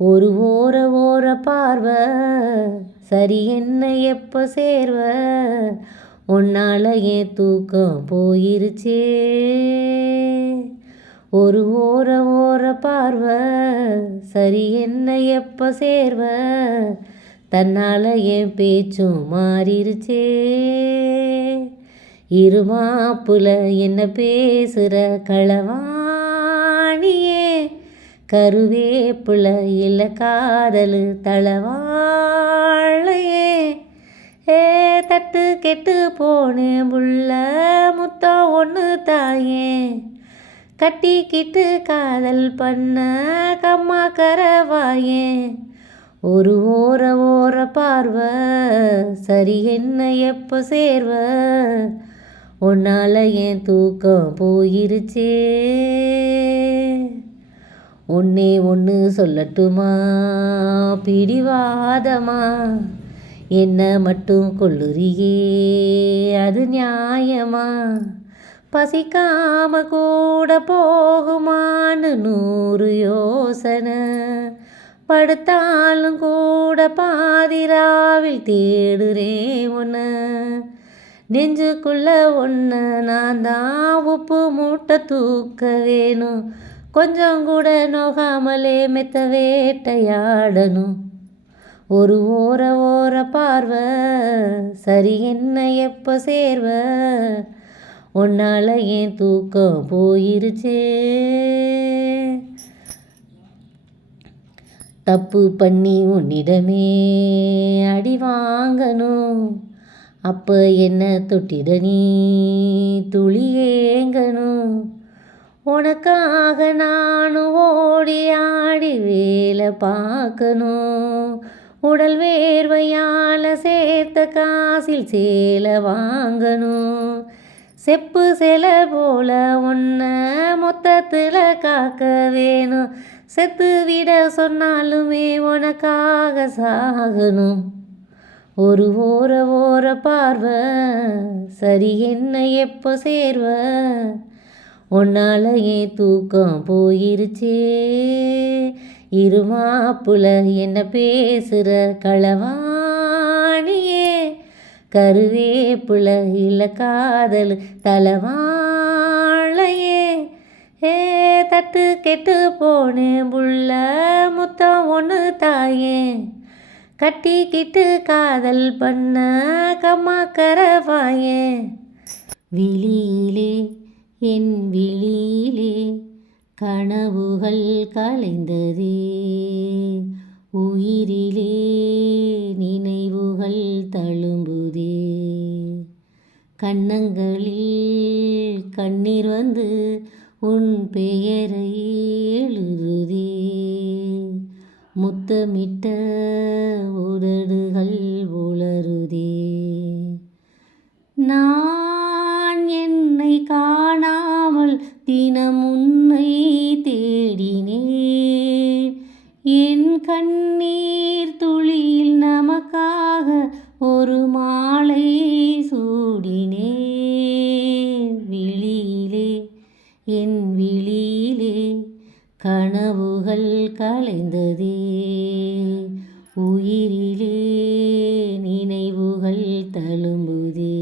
ஒரு ஓர ஓர பார்வை சரி என்ன எப்போ சேர்வ உன்னால என் தூக்கம் போயிருச்சே. ஒரு ஓர ஓர பார்வை சரி என்ன எப்போ சேர்வ தன்னால் என் பேச்சும் மாறிருச்சே. இருமாப்புல என்ன பேசுகிற களவாணியே கருவேப்புல இல்லை காதல் தளவாழையே. ஏ தட்டு கெட்டு போனேன் புள்ள முத்தம் ஒன்று தாயே கட்டிக்கிட்டு காதல் பண்ண கம்மா கரவாயே. ஒரு ஓர ஓர பார்வை சரி என்ன எப்போ சேர்வ உன்னால் என் தூக்கம் போயிருச்சே. ஒன்னே ஒன்று சொல்லட்டுமா பிடிவாதமா என்ன மட்டும் கொள்ளுறியே அது நியாயமா. பசிக்காம கூட போகுமான்னு 100 யோசனை படுத்தாலும் கூட பாதிராவில் தேடுறேன் உன்ன. நெஞ்சுக்குள்ள ஒன்ன நான் தான் உப்பு மூட்டை தூக்க வேணும் கொஞ்சம் கூட நோகாமலே மெத்த வேட்டையாடணும். ஒரு ஓர ஓர பார்வை சரி என்ன எப்போ சேர்வ உன்னால் என் தூக்கம் போயிருச்சே. தப்பு பண்ணி உன்னிடமே அடி வாங்கணும் அப்போ என்ன தொட்டிட நீ துளி ஏங்கணும். உனக்காக நானும் ஓடி ஆடி வேலை பார்க்கணும் உடல் வேர்வையால் சேர்த்த காசில் சேலை வாங்கணும். செப்பு சேலை போல ஒன்றை மொத்தத்தில் காக்க வேணும் செத்து விட சொன்னாலுமே உனக்காக சாகணும். ஒரு ஓர ஓர பார்வை சரி என்ன எப்போ சேர்வ உன்னால் என் தூக்கம் போயிருச்சே. இருமாப்புல என்ன பேசுகிற களவாணியே கருவேப்புல இல்லை காதல் தளவாழையே. ஏ தட்டு கெட்டு போனேன் புள்ள முத்தம் ஒன்று தாயே கட்டிக்கிட்டு காதல் பண்ண கம்மா கரவாயே. விழியிலே என் விழியிலே கனவுகள் கலைந்ததே உயிரிலே நினைவுகள் தழும்புதே. கன்னங்களில் கண்ணீர் வந்து உன் பெயரை எழுதுதே முத்தமிட்ட உதடுகள் உளருதே. நான் என்னை காணாமல் தினம் உன்னை தேடினேன் என் கண்ணீர் துளியில் நமக்காக ஒரு மாலை சூடினேன். விழியிலே என் விழியிலே கனவுகள் கலைந்ததே உயிரிலே நினைவுகள் தழும்புதே.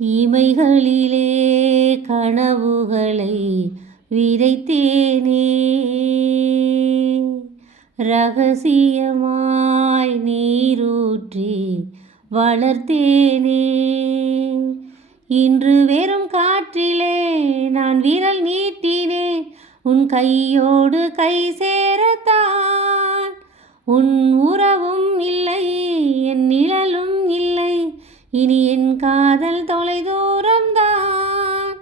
இமைகளிலே கனவுகளை விதைத்தேனே ரகசியமாய் நீரூற்றி வளர்த்தேனே. இன்று வெறும் காற்றிலே நான் விரல் நீட்டினேன் உன் கையோடு கை சேரத்தான். உன் உறவும் இல்லை என் நிழலும் இல்லை இனி என் காதல் தொலைதூரம்தான்.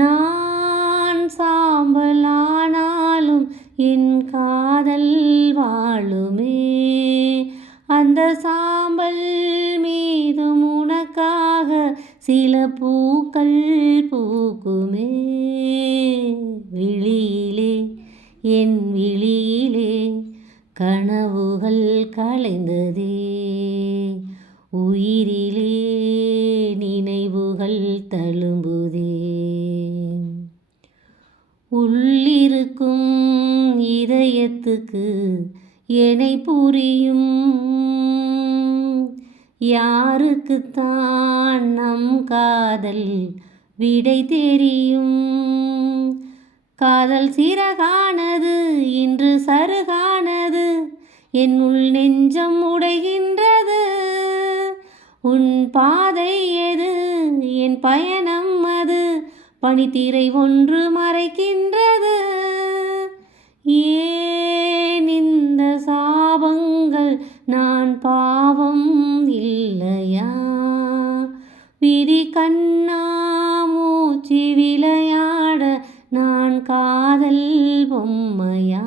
நான் சாம்பலானாலும் என் காதல் வாழுமே அந்த சாம்பல் மீதும் உனக்காக சில பூக்கள் பூக்குமே. விழியிலே என் விழியிலே கனவுகள் கலைந்ததே உயிரிலே நினைவுகள் தழும்புதே. உள்ளிருக்கும் இதய இதயத்துக்கு என்னை புரியும். யாருக்குத்தான் நம் காதல் விடை தெரியும். காதல் சிறகானது இன்று சருகானது, என் உள் நெஞ்சம் உடைகின்றது. உன் பாதை எது, என் பயணம் அது, பனித்திரை ஒன்று மறைக்கின்றது. ஏன் இந்த சாபங்கள், நான் பாவம் இல்லையா? விதி கண்ணா மூச்சு விளையாட நான் காதல் பொம்மையா?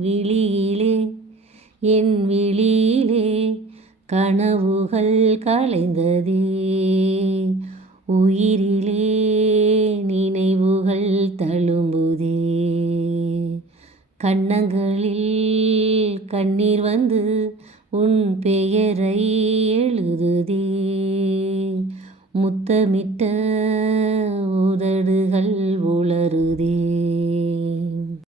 விழியிலே என் விழியிலே கனவுகள் கலைந்ததே, உயிரிலே நினைவுகள் தழும்புதே. கன்னங்களில் கண்ணீர் வந்து உன் பெயரை எழுதுதே. முத்தமிட்ட